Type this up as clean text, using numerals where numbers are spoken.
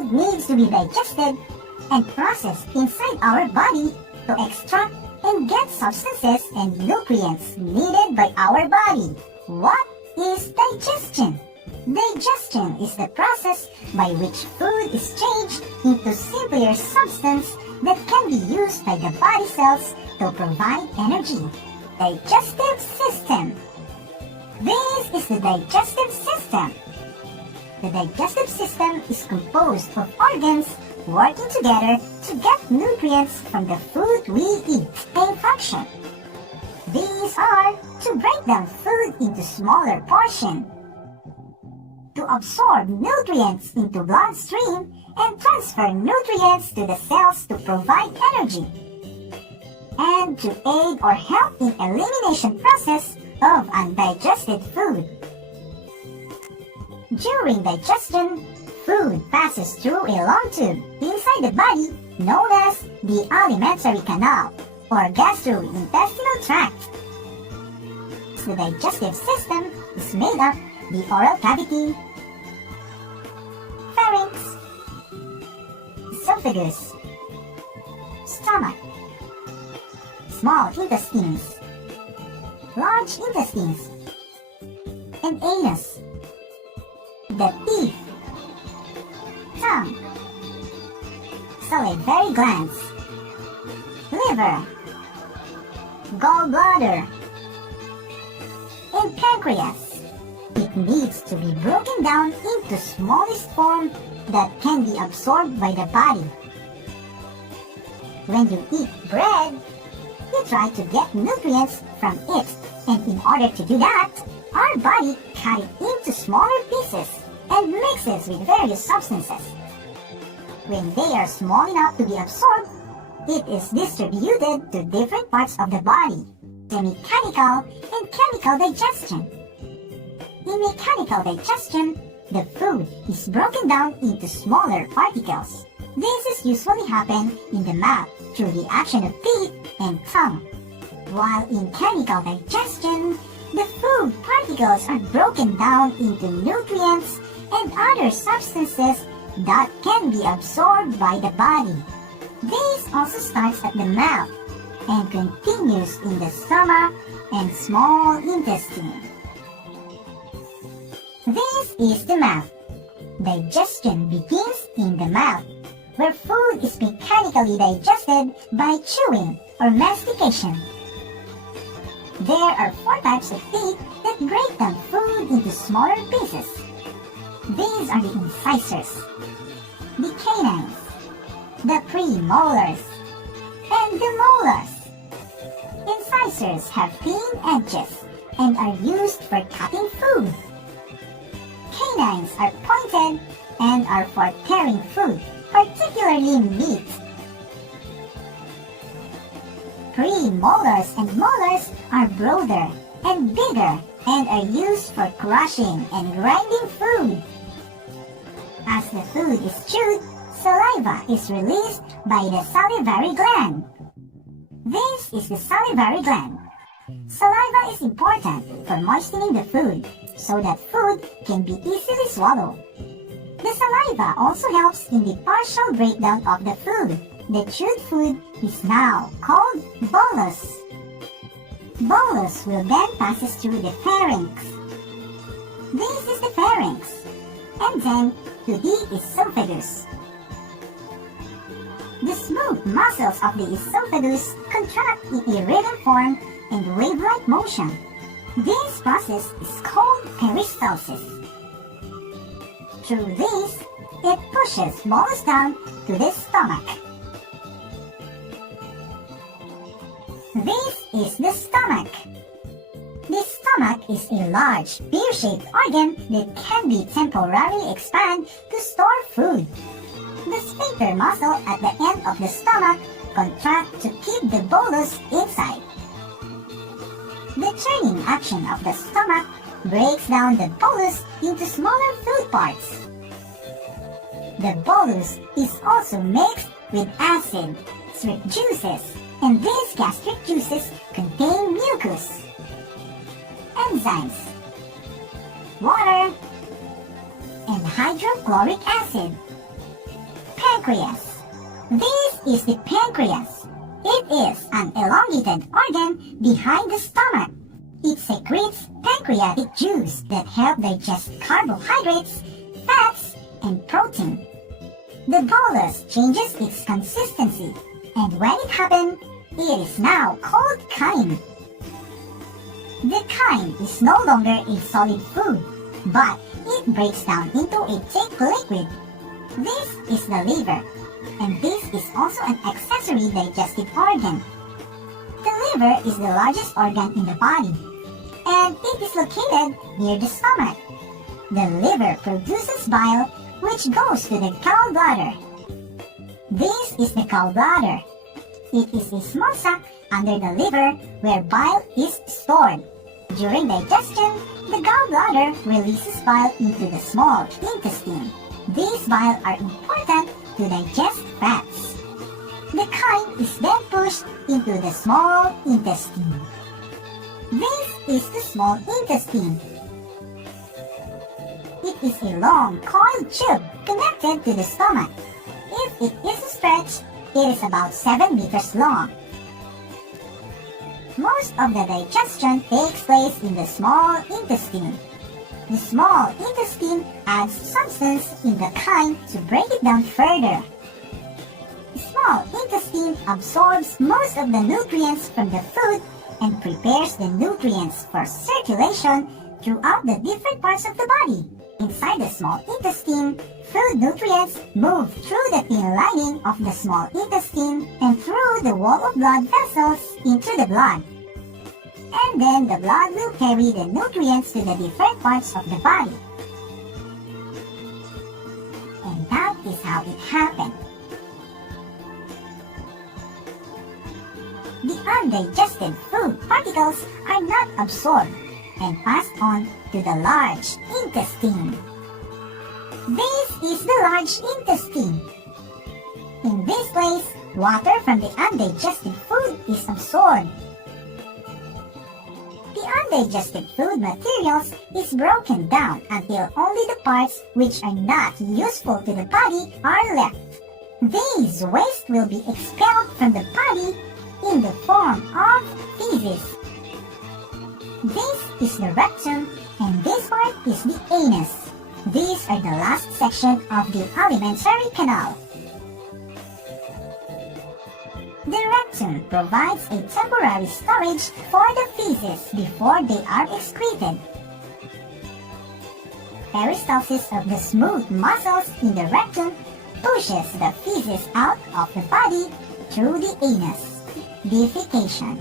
food needs to be digested and processed inside our body to extract and get substances and nutrients needed by our body. What is digestion? Digestion is the process by which food is changed into simpler substance that can be used by the body cells to provide energy. Digestive system. This is the digestive system. The digestive system is composed of organs working together to get nutrients from the food we eat. A function. These are to break down food into smaller portions, to absorb nutrients into bloodstream and transfer nutrients to the cells to provide energy, and to aid or help in elimination process of undigested food. During digestion, food passes through a long tube inside the body known as the alimentary canal or gastrointestinal tract. The digestive system is made up the oral cavity, pharynx, esophagus, stomach, small intestines, large intestines, and anus, the teeth, tongue, salivary glands, liver, gallbladder, and pancreas. It needs to be broken down into smallest form that can be absorbed by the body. When you eat bread, you try to get nutrients from it, and in order to do that, our body cut it into smaller pieces and mixes with various substances. When they are small enough to be absorbed, it is distributed to different parts of the body. The mechanical and chemical digestion. In mechanical digestion, the food is broken down into smaller particles. This is usually happen in the mouth through the action of teeth and tongue. While in chemical digestion, the food particles are broken down into nutrients and other substances that can be absorbed by the body. This also starts at the mouth and continues in the stomach and small intestine. This is the mouth. Digestion begins in the mouth, where food is mechanically digested by chewing or mastication. There are 4 types of teeth that break down food into smaller pieces. These are the incisors, the canines, the premolars, and the molars. Incisors have thin edges and are used for cutting food. Canines are pointed and are for tearing food, particularly meat. Premolars and molars are broader and bigger and are used for crushing and grinding food. As the food is chewed, saliva is released by the salivary gland. This is the salivary gland. Saliva is important for moistening the food so that food can be easily swallowed. The saliva also helps in the partial breakdown of the food. The chewed food is now called bolus. Bolus will then passes through the pharynx. This is the pharynx, and then to the esophagus. The smooth muscles of the esophagus contract in a rhythm form and wave-like motion. This process is called peristalsis. Through this, it pushes bolus down to the stomach. This is the stomach. The stomach is a large, pear-shaped organ that can be temporarily expanded to store food. The sphincter muscle at the end of the stomach contracts to keep the bolus inside. The churning action of the stomach breaks down the bolus into smaller food parts. The bolus is also mixed with acid, sweet juices, and these gastric juices contain mucus, enzymes, water, and hydrochloric acid. pancreas. This is the pancreas. It is an elongated organ behind the stomach. It secretes pancreatic juice that help digest carbohydrates, fats, and protein. The bolus changes its consistency, and when it happens, it is now called chyme. The chyme is no longer a solid food, but it breaks down into a thick liquid. This is the liver, and this is also an accessory digestive organ. The liver is the largest organ in the body, and it is located near the stomach. The liver produces bile, which goes to the gallbladder. This is the gallbladder. It is a small sac under the liver where bile is stored. During digestion, the gallbladder releases bile into the small intestine. These bile are important to digest fats. The chyme is then pushed into the small intestine. This is the small intestine. It is a long coiled tube connected to the stomach. If it is stretched, it is about 7 meters long. Most of the digestion takes place in the small intestine. The small intestine adds substance in the chyme to break it down further. The small intestine absorbs most of the nutrients from the food and prepares the nutrients for circulation throughout the different parts of the body. Inside the small intestine, food nutrients move through the thin lining of the small intestine and through the wall of blood vessels into the blood. And then the blood will carry the nutrients to the different parts of the body. And that is how it happened. The undigested food particles are not absorbed and passed on to the large intestine. This is the large intestine. In this place, water from the undigested food is absorbed. The undigested food materials is broken down until only the parts which are not useful to the body are left. These waste will be expelled from the body in the form of feces. This is the rectum, and this part is the anus. These are the last section of the alimentary canal. The rectum provides a temporary storage for the feces before they are excreted. Peristalsis of the smooth muscles in the rectum pushes the feces out of the body through the anus. Defecation.